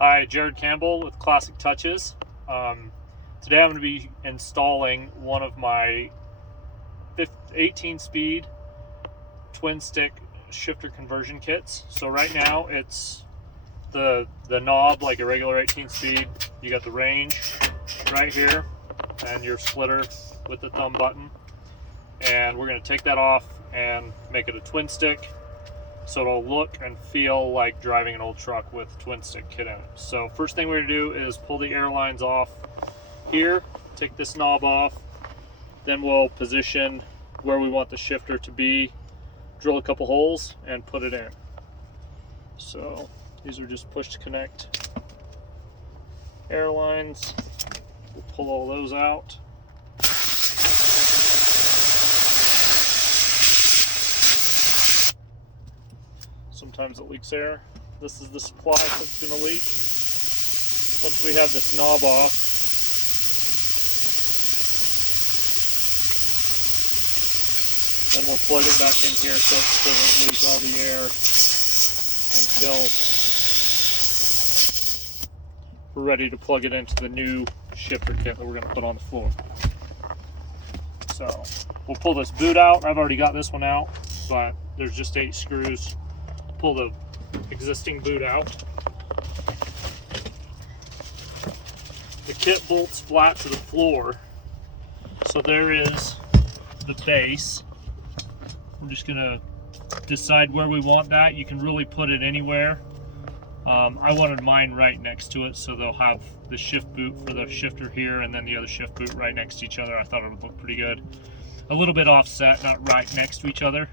Hi, Jared Campbell with Classic Touches. Today I'm going to be installing one of my 18-speed twin stick shifter conversion kits. So right now it's the knob like a regular 18-speed. You got the range right here and your splitter with the thumb button. And we're going to take that off and make it a twin stick, so it'll look and feel like driving an old truck with twin stick kit in it. So first thing we're gonna do is pull the air lines off here, take this knob off, then we'll position where we want the shifter to be, drill a couple holes, and put it in. So these are just push to connect air lines. We'll pull all those out. Sometimes it leaks air. This is the supply that's going to leak. Once we have this knob off, then we'll plug it back in here so it doesn't leak all the air until we're ready to plug it into the new shifter kit that we're going to put on the floor. So we'll pull this boot out. I've already got this one out, but there's just 8 screws. Pull the existing boot out. The kit bolts flat to the floor, so there is the base. We're just gonna decide where we want that. You can really put it anywhere. I wanted mine right next to it, so they'll have the shift boot for the shifter here and then the other shift boot right next to each other. I thought it would look pretty good. A little bit offset, not right next to each other.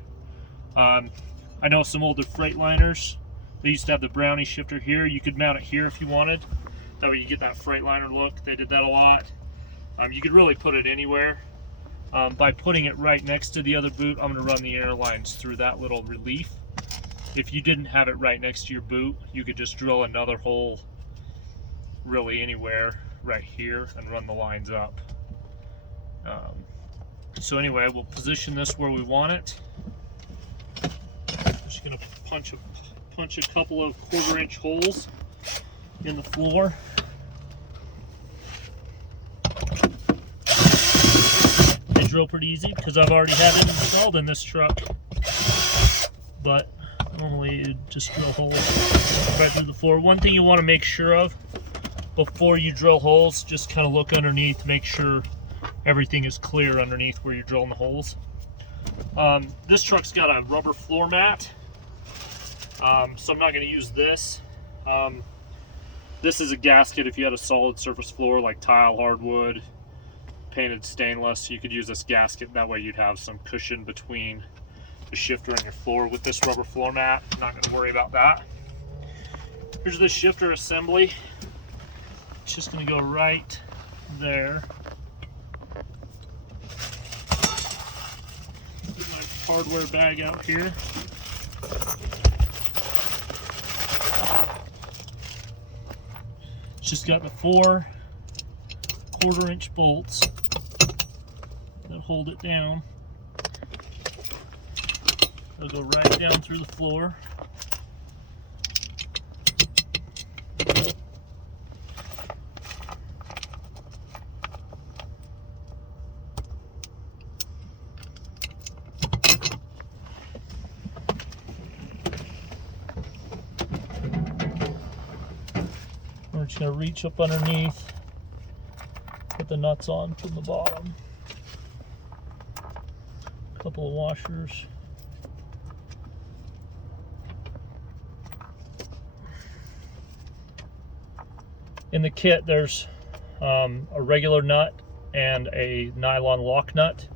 I know some older Freightliners, they used to have the brownie shifter here. You could mount it here if you wanted. That way you get that Freightliner look. They did that a lot. You could really put it anywhere. By putting it right next to the other boot, I'm going to run the air lines through that little relief. If you didn't have it right next to your boot, you could just drill another hole really anywhere right here and run the lines up. So anyway, we'll position this where we want it. Just going to punch a couple of 1/4-inch holes in the floor. They drill pretty easy because I've already had it installed in this truck. But normally you just drill holes right through the floor. One thing you want to make sure of before you drill holes, just kind of look underneath, make sure everything is clear underneath where you're drilling the holes. This truck's got a rubber floor mat, so I'm not going to use this. This is a gasket if you had a solid surface floor like tile, hardwood, painted stainless. You could use this gasket, that way you'd have some cushion between the shifter and your floor. With this rubber floor mat, I'm not going to worry about that. Here's the shifter assembly. It's just going to go right there. Get my hardware bag out here. It's just got the 4 1/4-inch bolts that hold it down. They'll go right down through the floor. We're just going to reach up underneath, put the nuts on from the bottom. A couple of washers. In the kit, there's a regular nut and a nylon lock nut.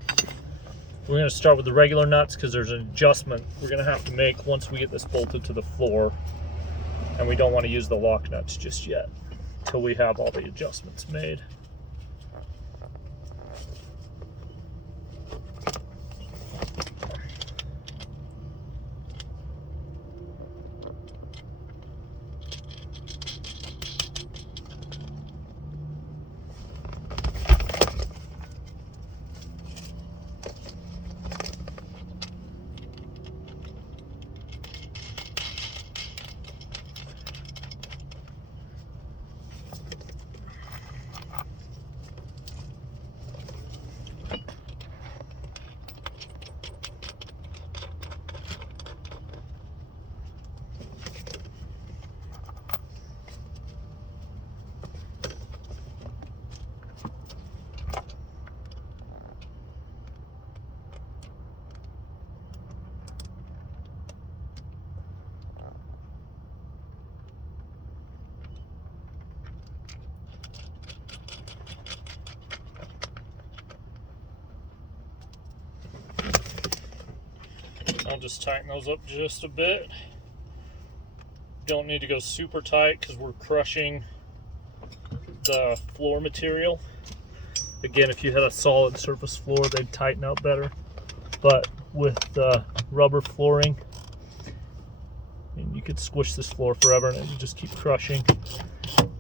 We're going to start with the regular nuts because there's an adjustment we're going to have to make once we get this bolted to the floor. And we don't want to use the lock nuts just yet until we have all the adjustments made. I'll just tighten those up just a bit. Don't need to go super tight because we're crushing the floor material. Again, if you had a solid surface floor, they'd tighten up better. But with the rubber flooring, you could squish this floor forever and it would just keep crushing.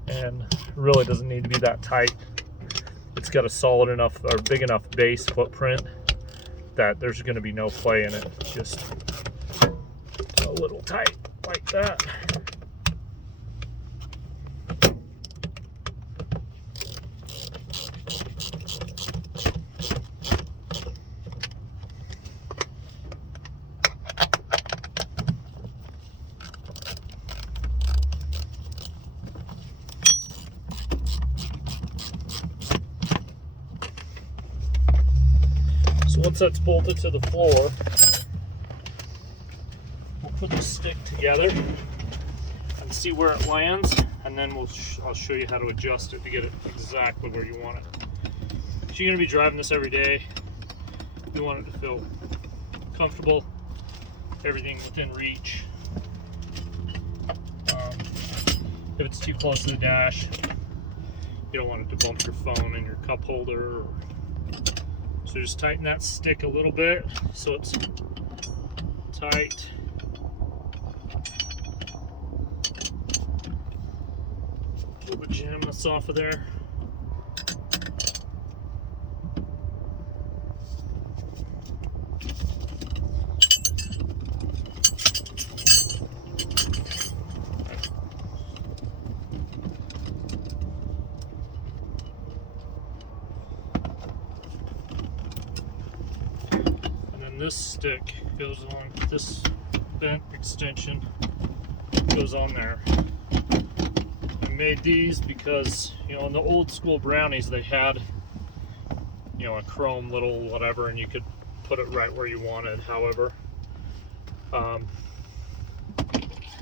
And it really doesn't need to be that tight. It's got a solid enough or big enough base footprint that there's going to be no play in it. Just a little tight like that. So once that's bolted to the floor, we'll put the stick together and see where it lands, and then I'll show you how to adjust it to get it exactly where you want it. So you're going to be driving this every day. You want it to feel comfortable, everything within reach. If it's too close to the dash, you don't want it to bump your phone and your cup holder. So just tighten that stick a little bit so it's tight. Pull the jam nuts off of there. This stick goes on, this bent extension goes on there. I made these because, you know, in the old school brownies they had, you know, a chrome little whatever, and you could put it right where you wanted. However,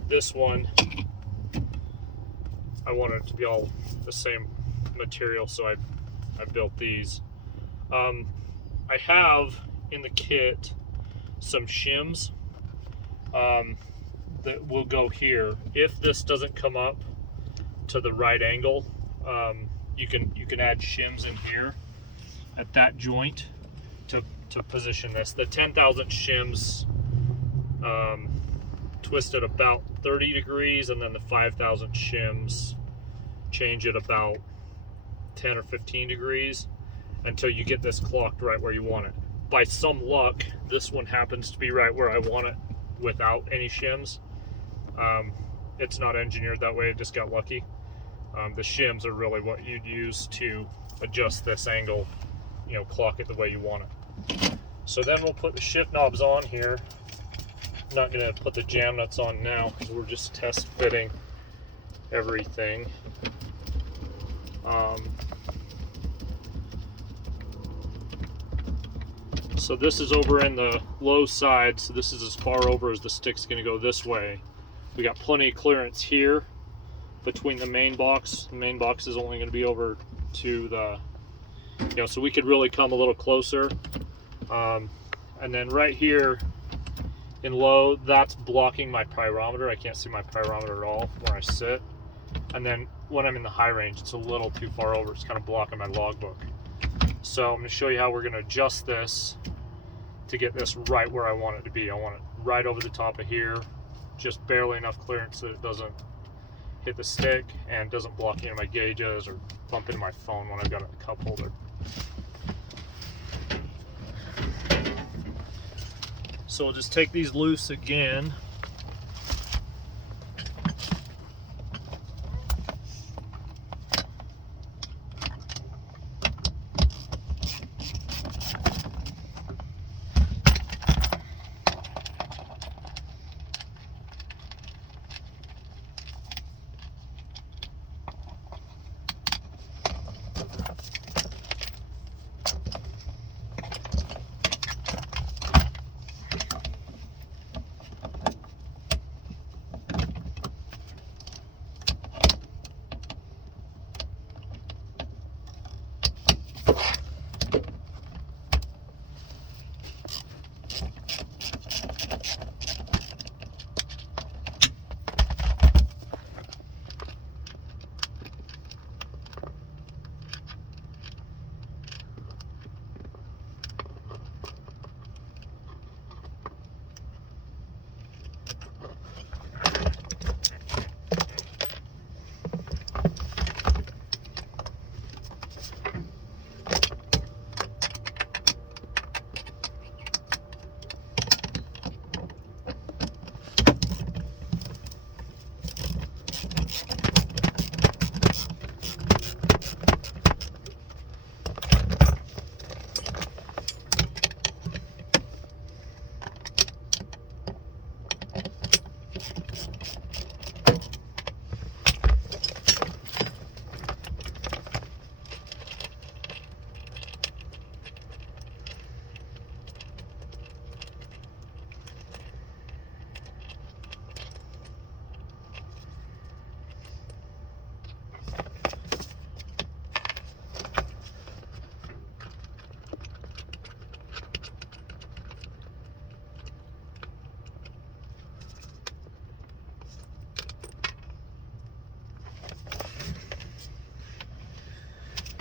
this one, I wanted it to be all the same material, so I built these. I have in the kit some shims that will go here. If this doesn't come up to the right angle, you can add shims in here at that joint to position this. The 10,000 shims twist at about 30 degrees, and then the 5,000 shims change at about 10 or 15 degrees until you get this clocked right where you want it. By some luck, this one happens to be right where I want it without any shims. It's not engineered that way, it just got lucky. The shims are really what you'd use to adjust this angle, you know, clock it the way you want it. So then we'll put the shift knobs on here. I'm not going to put the jam nuts on now because we're just test fitting everything. So this is over in the low side, so this is as far over as the stick's going to go this way. We got plenty of clearance here between the main box. The main box is only going to be over to the, you know, so we could really come a little closer. And then right here in low, that's blocking my pyrometer. I can't see my pyrometer at all where I sit. And then when I'm in the high range, it's a little too far over. It's kind of blocking my logbook. So I'm going to show you how we're going to adjust this to get this right where I want it to be. I want it right over the top of here, just barely enough clearance that it doesn't hit the stick and doesn't block any of my gauges or bump into my phone when I've got a cup holder. So we'll just take these loose again.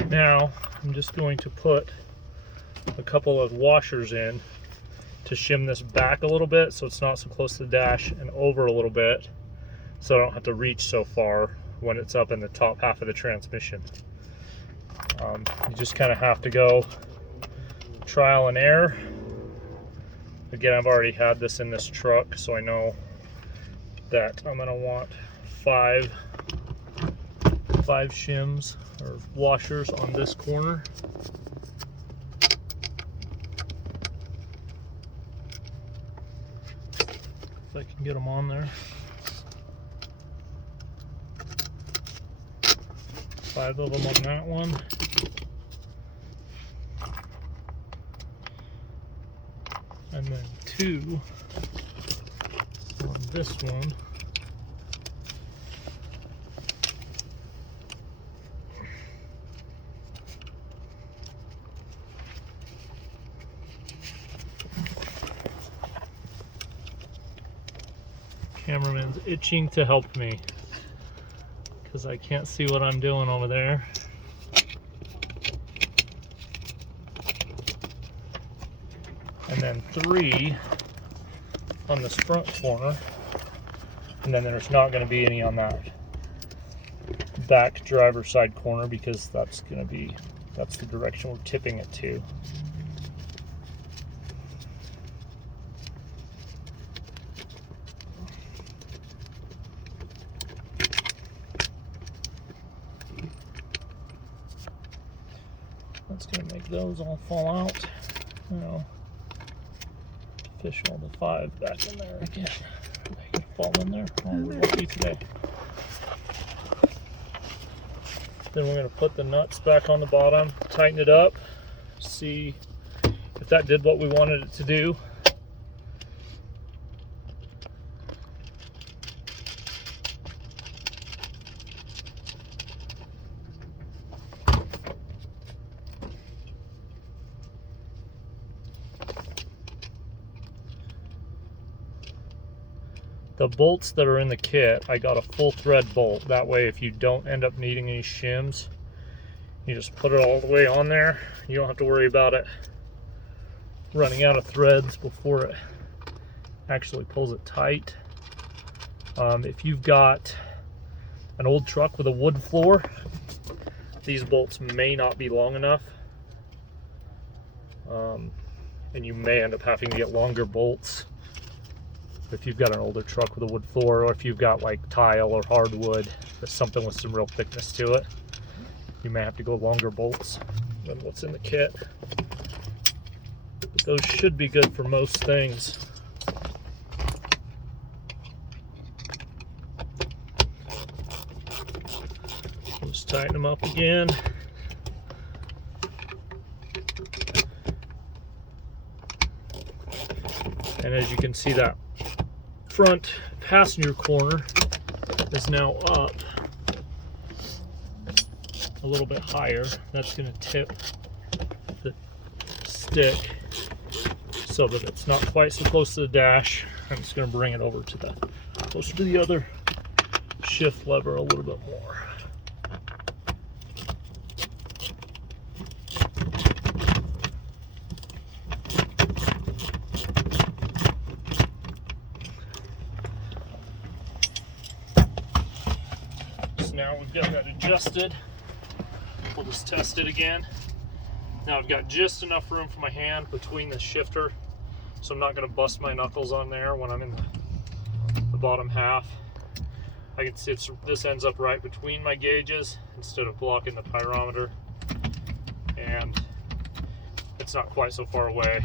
Now I'm just going to put a couple of washers in to shim this back a little bit so it's not so close to the dash, and over a little bit so I don't have to reach so far when it's up in the top half of the transmission. You just kind of have to go trial and error. Again, I've already had this in this truck, so I know that I'm going to want five shims or washers on this corner. If I can get them on there. 5 of them on that one. And then 2 on this one. Cameraman's itching to help me because I can't see what I'm doing over there. And then 3 on this front corner, and then there's not going to be any on that back driver's side corner because that's the direction we're tipping it to. That's going to make those all fall out. Now, fish all the 5 back in there again. They can fall in there. Oh, we're lucky today. Then we're going to put the nuts back on the bottom, tighten it up, see if that did what we wanted it to do. The bolts that are in the kit, I got a full thread bolt. That way, if you don't end up needing any shims, you just put it all the way on there. You don't have to worry about it running out of threads before it actually pulls it tight. If you've got an old truck with a wood floor, these bolts may not be long enough. And you may end up having to get longer bolts if you've got an older truck with a wood floor, or if you've got like tile or hardwood, that's something with some real thickness to it. You may have to go longer bolts than what's in the kit. But those should be good for most things. Just tighten them up again. And as you can see, that front passenger corner is now up a little bit higher. That's going to tip the stick so that it's not quite so close to the dash. I'm just going to bring it over to the closer to the other shift lever a little bit more. Now we've got that adjusted. We'll just test it again. Now I've got just enough room for my hand between the shifter, so I'm not going to bust my knuckles on there when I'm in the bottom half. I can see this ends up right between my gauges instead of blocking the pyrometer, and it's not quite so far away,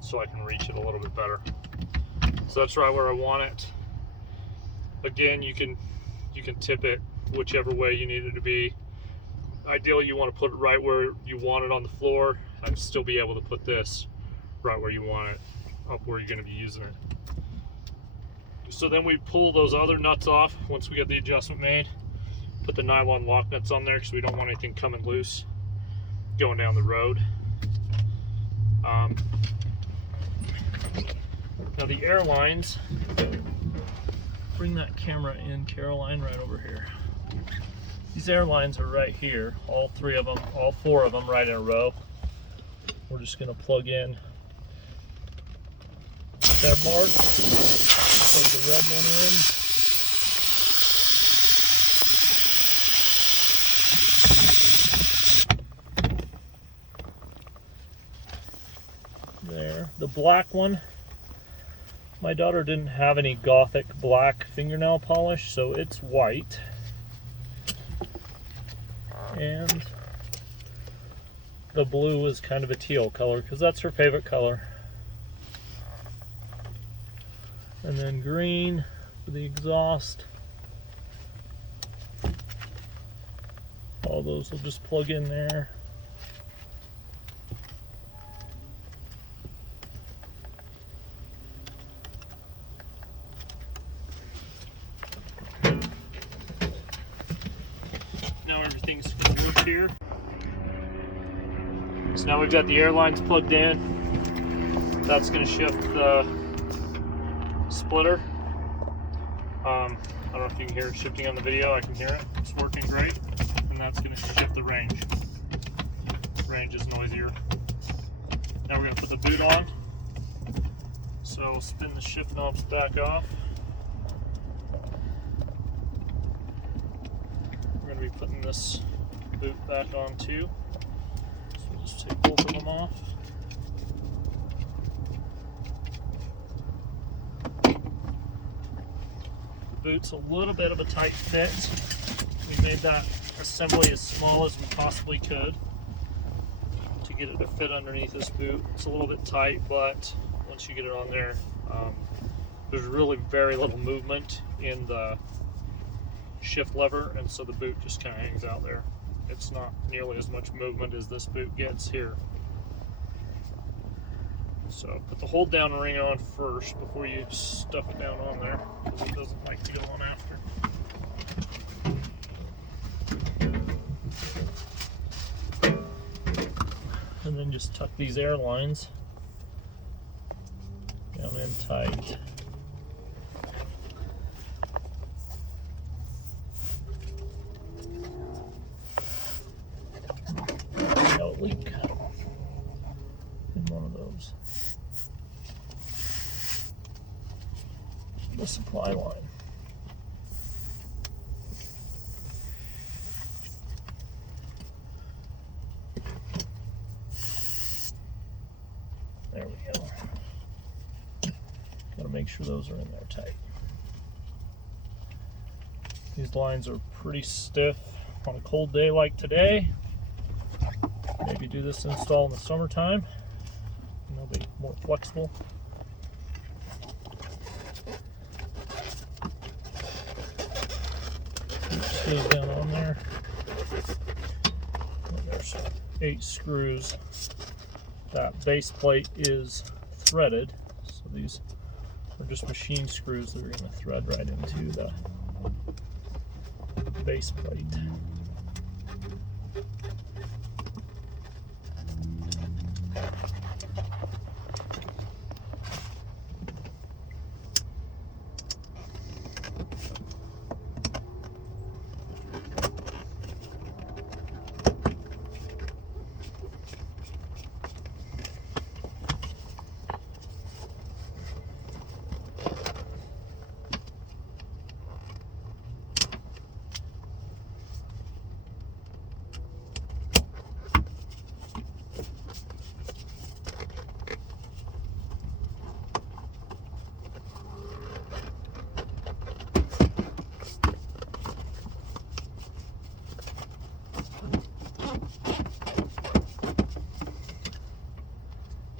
so I can reach it a little bit better. So that's right where I want it. Again, you can tip it whichever way you need it to be. Ideally, you want to put it right where you want it on the floor and still be able to put this right where you want it, up where you're going to be using it. So then we pull those other nuts off once we get the adjustment made. Put the nylon lock nuts on there because we don't want anything coming loose going down the road. Now the airlines, bring that camera in, Caroline, right over here. These airlines are right here, all three of them, all four of them right in a row. We're just going to plug in their mark, plug the red one in. There. The black one, my daughter didn't have any Gothic black fingernail polish, so it's white. And the blue is kind of a teal color because that's her favorite color. And then green for the exhaust. All those will just plug in there. Now everything's good here. So now we've got the airlines plugged in. That's going to shift the splitter. I don't know if you can hear it shifting on the video. I can hear it. It's working great. And that's going to shift the range. Range is noisier. Now we're going to put the boot on. So spin the shift knobs back off. We're going to be putting this boot back on too. So we'll just take both of them off. The boot's a little bit of a tight fit. We made that assembly as small as we possibly could to get it to fit underneath this boot. It's a little bit tight, but once you get it on there, there's really very little movement in the shift lever, and so the boot just kind of hangs out there. It's not nearly as much movement as this boot gets here. So put the hold down ring on first before you stuff it down on there, because it doesn't like to go on after. And then just tuck these airlines down in tight. No leak in one of those. The supply line. There we go. Gotta make sure those are in there tight. These lines are pretty stiff on a cold day like today. Maybe do this install in the summertime and they'll be more flexible. Goes down on there. And there's 8 screws. That base plate is threaded, so these are just machine screws that are going to thread right into the base plate.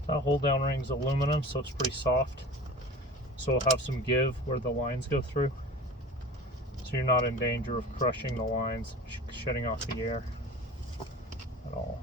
That hold down ring's aluminum, so it's pretty soft. So it'll have some give where the lines go through. So you're not in danger of crushing the lines, shutting off the air at all.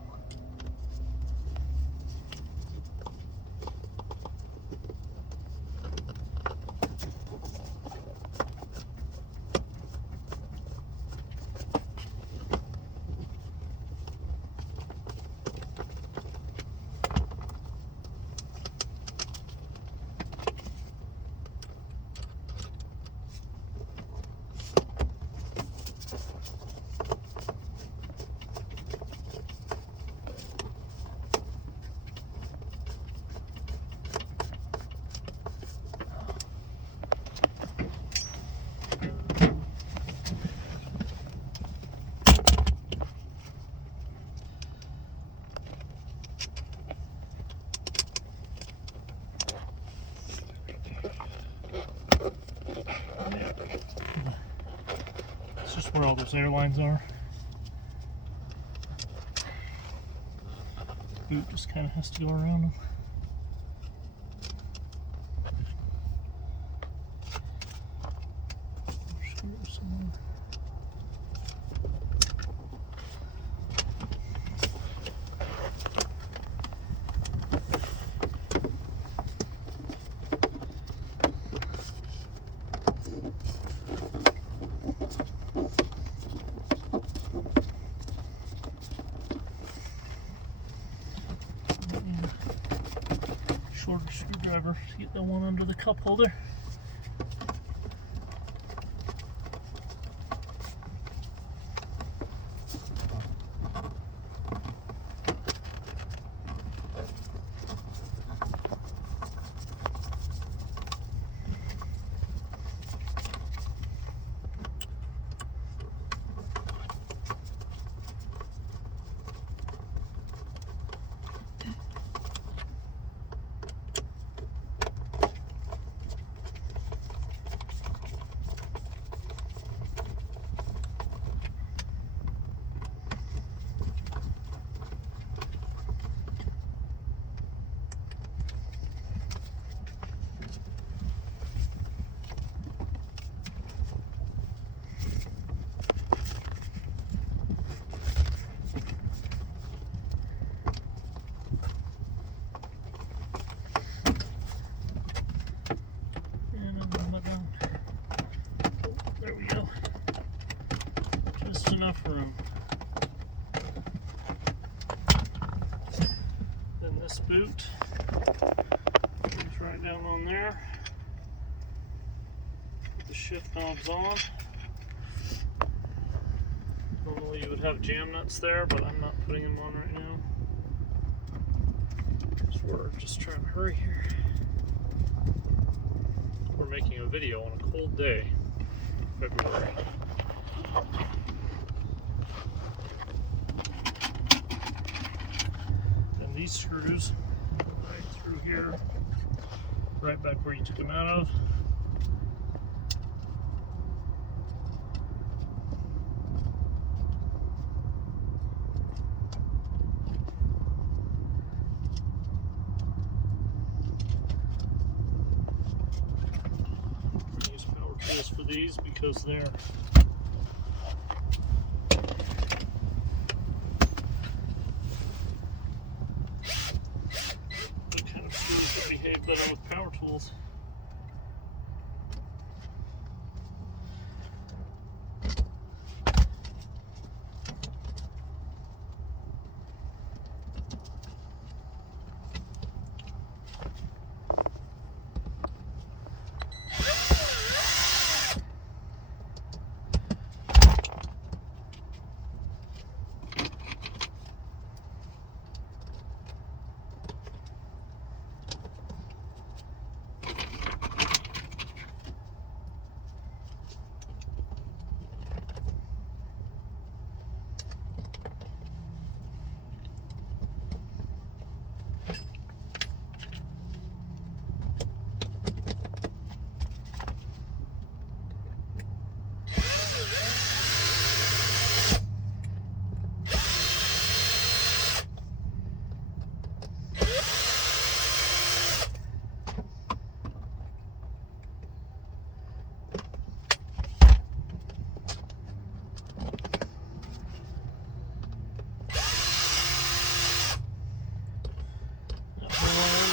It's just where all those airlines are. Boot just kind of has to go around them. Shorter screwdriver to get the one under the cup holder. There we go. Just enough room. Then this boot goes right down on there. Put the shift knobs on. Normally you would have jam nuts there, but I'm not putting them on right now. So we're just trying to hurry here. We're making a video on a cold day, February. And these screws right through here, right back where you took them out of. Use power tools for these because they're the kind of screws that behave better with power tools.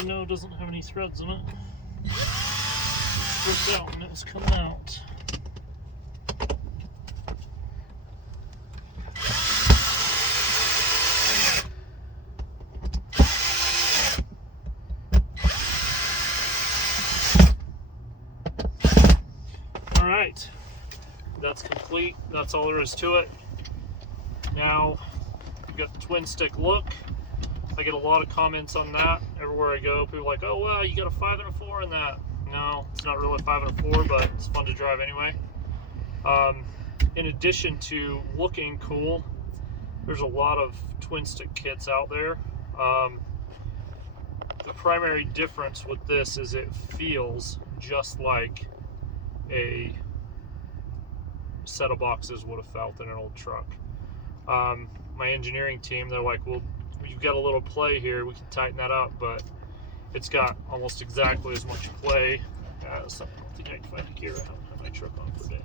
No, it doesn't have any threads in it. Stripped out and it was coming out. Alright, that's complete. That's all there is to it. Now, we've got the twin stick look. I get a lot of comments on that everywhere I go. People are like, oh wow, you got a 5 and a 4 in that. No, it's not really a 5 and a 4, but it's fun to drive anyway. In addition to looking cool, there's a lot of twin stick kits out there. The primary difference with this is it feels just like a set of boxes would have felt in an old truck. My engineering team, they're like, well, you've got a little play here, we can tighten that up, but it's got almost exactly as much play as, I don't think I can find a gear, I don't have my truck on for a bit,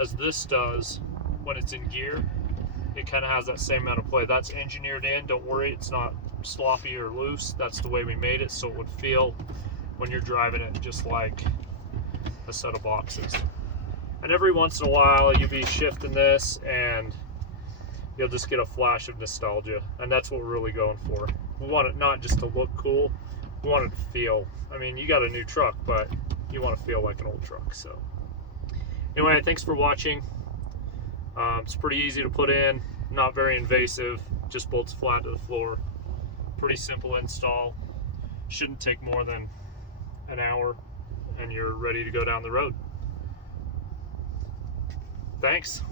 as this does when it's in gear. It kind of has that same amount of play. That's engineered in, don't worry, it's not sloppy or loose. That's the way we made it, so it would feel when you're driving it just like a set of boxes. And every once in a while you'll be shifting this and you'll just get a flash of nostalgia, and that's what we're really going for. We want it not just to look cool, we want it to feel, I mean, you got a new truck, but you want to feel like an old truck. So anyway, thanks for watching. It's pretty easy to put in, not very invasive, just bolts flat to the floor. Pretty simple install. Shouldn't take more than an hour and you're ready to go down the road. Thanks.